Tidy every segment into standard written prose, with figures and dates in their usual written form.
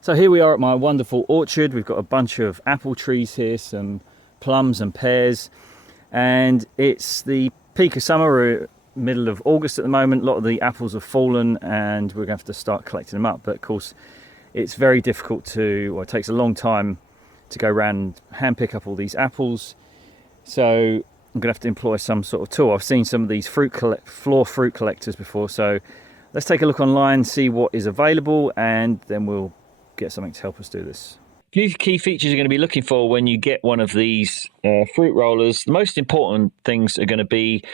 So here we are at my wonderful orchard. We've got a bunch of apple trees here, some plums and pears, and it's the peak of summer. We're middle of August at the moment. A lot of the apples have fallen and we're going to have to start collecting them up, but of course it's very difficult to, or it takes a long time to go around and hand pick up all these apples. So I'm gonna have to employ some sort of tool. I've seen some of these floor fruit collectors before, so let's take a look online, see what is available, and then we'll get something to help us do this. A few key features you're going to be looking for when you get one of these fruit rollers. The most important things are going to be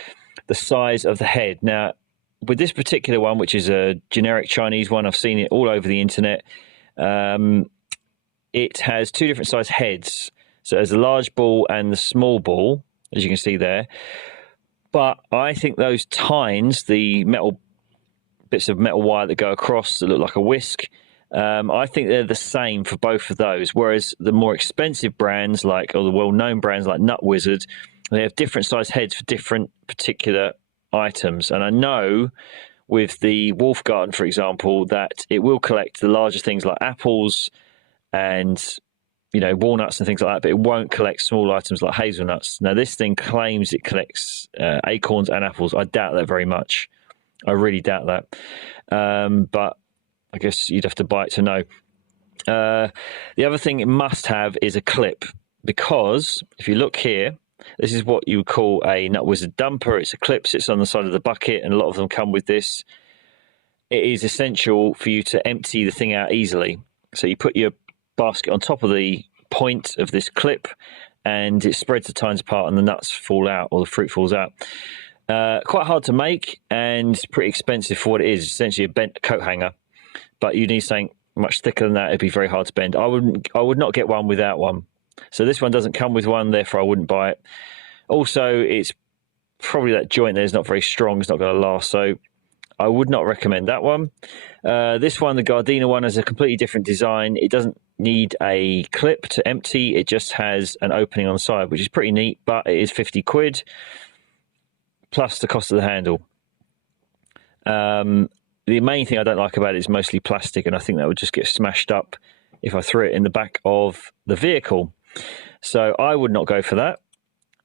the size of the head. Now, with this particular one, which is a generic Chinese one, I've seen it all over the internet. It has two different size heads. So there's a large ball and the small ball, as you can see there. But I think those tines, the metal bits of metal wire that go across that look like a whisk, I think they're the same for both of those. Whereas the more expensive brands, or the well-known brands like Nut Wizard, they have different size heads for different particular items. And I know with the Wolf Garden, for example, that it will collect the larger things like apples and walnuts and things like that, but it won't collect small items like hazelnuts. Now, this thing claims it collects acorns and apples. I doubt that very much. I really doubt that. But I guess you'd have to buy it to know. The other thing it must have is a clip, because if you look here, this is what you would call a Nut Wizard dumper. It's a clip, sits on the side of the bucket, and a lot of them come with this. It is essential for you to empty the thing out easily. So you put your basket on top of the point of this clip, and it spreads the tines apart, and the nuts fall out, or the fruit falls out. Quite hard to make and pretty expensive for what it is. It's essentially a bent coat hanger, but you need something much thicker than that. It'd be very hard to bend. I would not get one without one. So this one doesn't come with one, therefore I wouldn't buy it. Also, it's probably that joint there is not very strong. It's not going to last, so I would not recommend that one. This one, the Gardena one, has a completely different design. It doesn't need a clip to empty. It just has an opening on the side, which is pretty neat, but it is 50 quid plus the cost of the handle. The main thing I don't like about it is mostly plastic, and I think that would just get smashed up if I threw it in the back of the vehicle. So I would not go for that.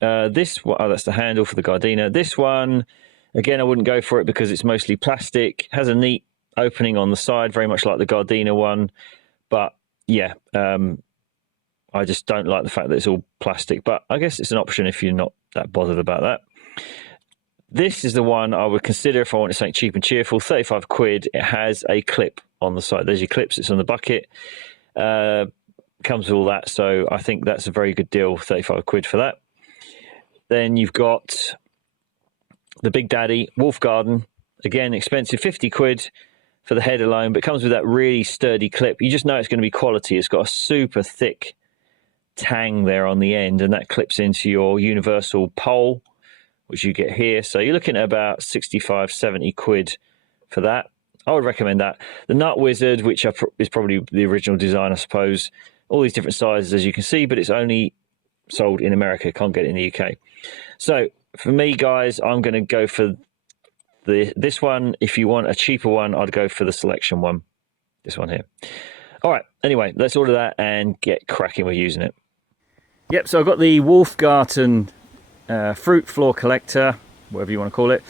That's the handle for the Gardena. This one, again, I wouldn't go for it because it's mostly plastic. Has a neat opening on the side, very much like the Gardena one. But yeah, I just don't like the fact that it's all plastic. But I guess it's an option if you're not that bothered about that. This is the one I would consider if I wanted something cheap and cheerful. 35 quid. It has a clip on the side. There's your clips. It's on the bucket. Comes with all that. So I think that's a very good deal. 35 quid for that. Then you've got the Big Daddy Wolf Garden. Again, expensive, 50 quid for the head alone, but comes with that really sturdy clip. You just know it's going to be quality. It's got a super thick tang there on the end, and that clips into your universal pole, which you get here. So you're looking at about 65, 70 quid for that. I would recommend that. The Nut Wizard, which is probably the original design, I suppose. All these different sizes, as you can see, but it's only sold in America. Can't get it in the UK. So for me, guys, I'm going to go for this one. If you want a cheaper one, I'd go for the Selection one. This one here. All right. Anyway, let's order that and get cracking with using it. Yep. So I've got the Wolf Garden fruit floor collector, whatever you want to call it.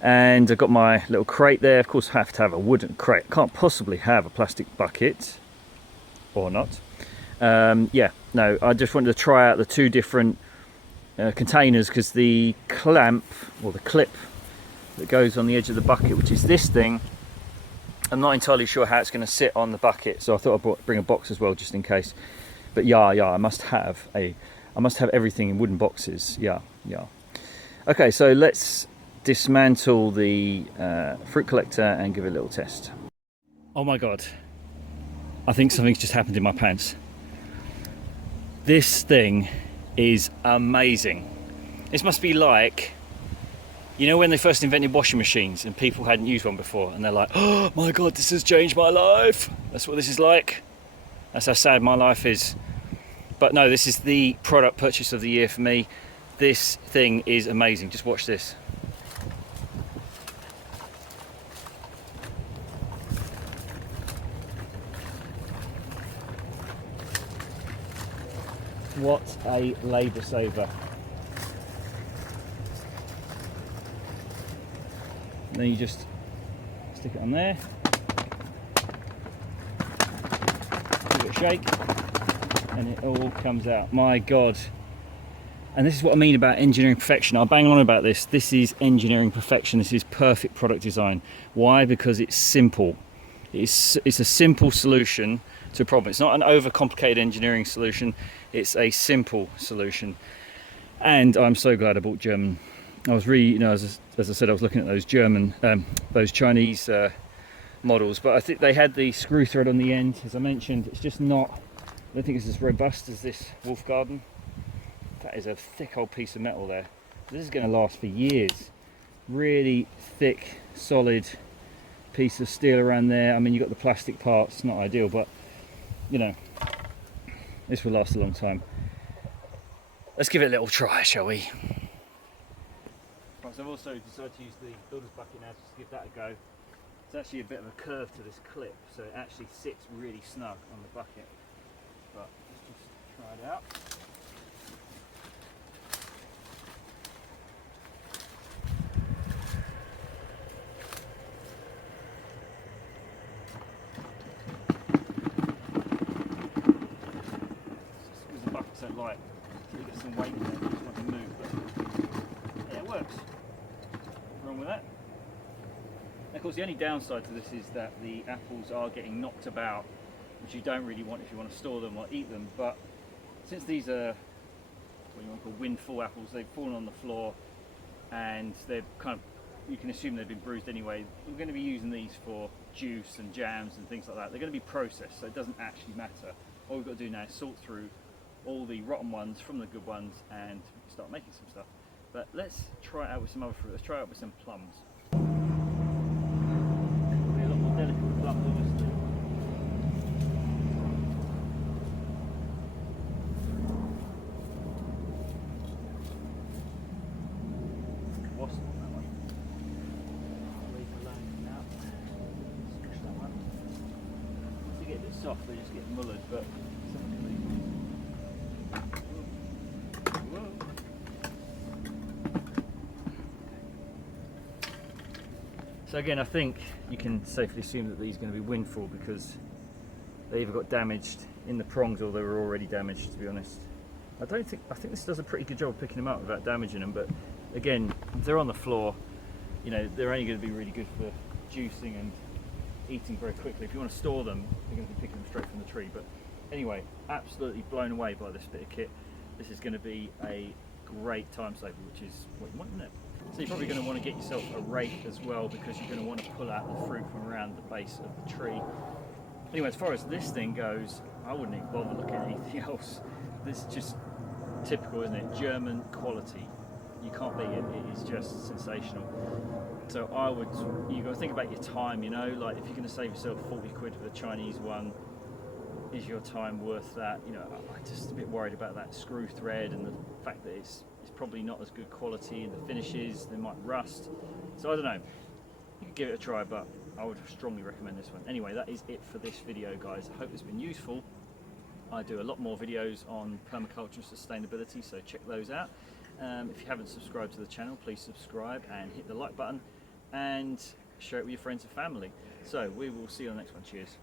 And I've got my little crate there. Of course, I have to have a wooden crate. Can't possibly have a plastic bucket. Or not. Yeah, no, I just wanted to try out the two different containers, because the clamp, or the clip that goes on the edge of the bucket, which is this thing, I'm not entirely sure how it's going to sit on the bucket, so I thought I'd bring a box as well, just in case. But yeah, I must have everything in wooden boxes. Yeah. Okay, so let's dismantle the fruit collector and give it a little test. Oh my god, I think something's just happened in my pants. This thing is amazing. This must be like, when they first invented washing machines and people hadn't used one before, and they're like, oh my god, this has changed my life. That's what this is like. That's how sad my life is. But no, this is the product purchase of the year for me. This thing is amazing. Just watch this. What a labour saver. And then you just stick it on there, give it a shake, and it all comes out. My God. And this is what I mean about engineering perfection. I'll bang on about this. This is engineering perfection. This is perfect product design. Why? Because it's simple. It's a simple solution to a problem. It's not an overcomplicated engineering solution. It's a simple solution. And I'm so glad I bought German. I was really, you know, as I said, I was looking at those German, those Chinese models, but I think they had the screw thread on the end. As I mentioned, it's just not, I don't think it's as robust as this Wolf Garden. That is a thick old piece of metal there. This is going to last for years. Really thick, solid piece of steel around there. I mean, you've got the plastic parts, not ideal, but you know, this will last a long time. Let's give it a little try, shall we? Right, so I've also decided to use the builder's bucket now, just to give that a go. It's actually a bit of a curve to this clip, so it actually sits really snug on the bucket. But let's just try it out. Because the bucket's so light, so you get some weight in there, just want to move, but yeah, it works. Nothing wrong with that. And of course, the only downside to this is that the apples are getting knocked about, which you don't really want if you want to store them or eat them. But since these are what you want to call windfall apples, they've fallen on the floor and they're kind of, you can assume they've been bruised anyway. We're going to be using these for juice and jams and things like that. They're going to be processed, so it doesn't actually matter. All we've got to do now is sort through all the rotten ones from the good ones and start making some stuff. But let's try it out with some other fruit. Let's try it out with some plums. It'll be a lot more delicate with plums, obviously. Wasp on that one. I'll leave it alone for now. Squish that one. Once they get a bit soft, they just get mullered, but whoa. So again, I think you can safely assume that these are going to be windfall because they either got damaged in the prongs or they were already damaged, to be honest. I think this does a pretty good job of picking them up without damaging them, but again, if they're on the floor, you know, they're only going to be really good for juicing and eating very quickly. If you want to store them, you're going to be picking them straight from the tree. But anyway, absolutely blown away by this bit of kit. This is going to be a great time saver, which is what you want, isn't it? So you're probably going to want to get yourself a rake as well, because you're going to want to pull out the fruit from around the base of the tree. Anyway, as far as this thing goes, I wouldn't even bother looking at anything else. This is just typical, isn't it? German quality. You can't beat it. It is just sensational. So I would, you've got to think about your time, you know, like if you're going to save yourself 40 quid for the Chinese one, is your time worth that? You know, I'm just a bit worried about that screw thread and the fact that it's probably not as good quality, and the finishes, they might rust. So I don't know, you could give it a try, but I would strongly recommend this one. Anyway, that is it for this video, guys. I hope it's been useful. I do a lot more videos on permaculture and sustainability, so check those out. If you haven't subscribed to the channel, please subscribe and hit the like button and share it with your friends and family. So we will see you on the next one. Cheers.